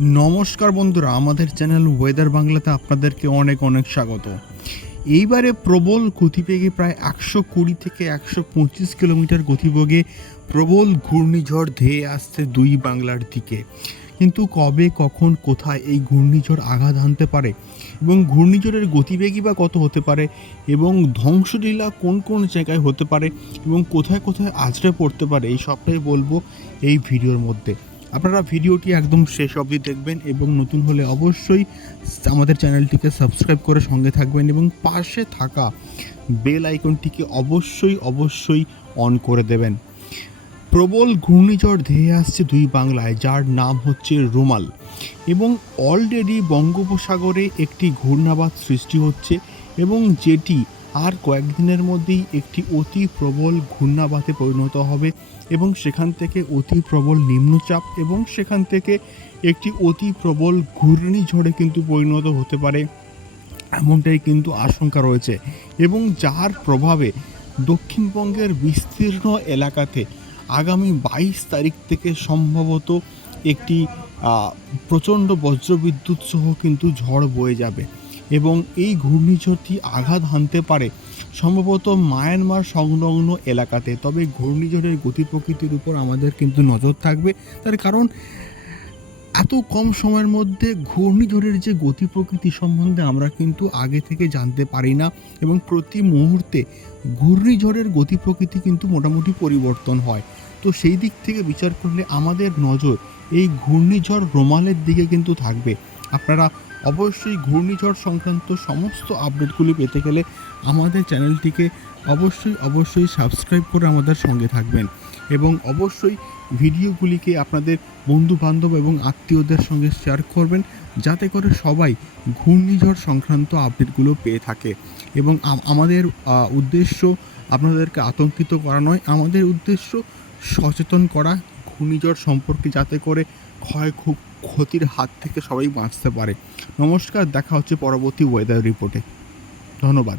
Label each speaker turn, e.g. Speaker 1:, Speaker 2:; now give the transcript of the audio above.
Speaker 1: নমস্কার বন্ধুরা, আমাদের চ্যানেল ওয়েদার বাংলাতে আপনাদেরকে অনেক অনেক স্বাগত। এইবারে প্রবল গতিবেগে প্রায় একশো কুড়ি থেকে একশো পঁচিশ কিলোমিটার গতিবেগে প্রবল ঘূর্ণিঝড় ধেয়ে আসছে দুই বাংলার দিকে। কিন্তু কবে, কখন, কোথায় এই ঘূর্ণিঝড় আঘাত হানতে পারে এবং ঘূর্ণিঝড়ের গতিবেগই বা কত হতে পারে এবং ধ্বংসলীলা কোন কোন জায়গায় হতে পারে এবং কোথায় কোথায় আছড়ে পড়তে পারে এই সবটাই বলব এই ভিডিওর মধ্যে। আপনারা ভিডিওটি একদম শেষ অবধি দেখবেন এবং নতুন হলে অবশ্যই আমাদের চ্যানেলটিকে সাবস্ক্রাইব করে সঙ্গে থাকবেন এবং পাশে থাকা বেল আইকনটিকে অবশ্যই অবশ্যই অন করে দেবেন। প্রবল ঘূর্ণিঝড় ধেয়ে আসছে দুই বাংলায়, যার নাম হচ্ছে রুমাল। এবং অলরেডি বঙ্গোপসাগরে একটি ঘূর্ণাবাত সৃষ্টি হচ্ছে এবং যেটি আর কয়েকদিনের মধ্যেই একটি অতি প্রবল ঘূর্ণাবাতে পরিণত হবে এবং সেখান থেকে অতি প্রবল নিম্নচাপ এবং সেখান থেকে একটি অতি প্রবল ঘূর্ণিঝড়ে কিন্তু পরিণত হতে পারে। এমনটাই কিন্তু আশঙ্কা রয়েছে এবং যার প্রভাবে দক্ষিণবঙ্গের বিস্তীর্ণ এলাকাতে আগামী বাইশ তারিখ থেকে সম্ভবত একটি প্রচণ্ড বজ্রবিদ্যুৎ সহ কিন্তু ঝড় বয়ে যাবে। এবং এই ঘূর্ণিঝড়টি আঘাত হানতে পারে, সম্ভবত মায়ানমার সংলগ্ন এলাকাতে। তবে ঘূর্ণিঝড়ের গতি প্রকৃতির উপর আমাদের কিন্তু নজর থাকবে। তার কারণ, এত কম সময়ের মধ্যে ঘূর্ণিঝড়ের যে গতি প্রকৃতি সম্বন্ধে আমরা কিন্তু আগে থেকে জানতে পারি না এবং প্রতি মুহূর্তে ঘূর্ণিঝড়ের গতি প্রকৃতি কিন্তু মোটামুটি পরিবর্তন হয়। তো সেই দিক থেকে বিচার করলে আমাদের নজর এই ঘূর্ণিঝড় রোমালের দিকে কিন্তু থাকবে। আপনারা অবশ্যই ঘূর্ণিঝড় সংক্রান্ত সমস্ত আপডেটগুলি পেতে গেলে আমাদের চ্যানেলটিকে অবশ্যই অবশ্যই সাবস্ক্রাইব করে আমাদের সঙ্গে থাকবেন এবং অবশ্যই ভিডিওগুলিকে আপনাদের বন্ধু বান্ধব এবং আত্মীয়দের সঙ্গে শেয়ার করবেন যাতে করে সবাই ঘূর্ণিঝড় সংক্রান্ত আপডেটগুলো পেয়ে থাকে এবং আমাদের উদ্দেশ্য আপনাদেরকে আতঙ্কিত করা নয়, আমাদের উদ্দেশ্য সচেতন করা ঘূর্ণিঝড় সম্পর্কে যাতে করে ক্ষয় খুব ক্ষতির হাত থেকে সবাই বাঁচতে পারে। নমস্কার, দেখা হচ্ছে পরবর্তী ওয়েদার রিপোর্টে ধন্যবাদ।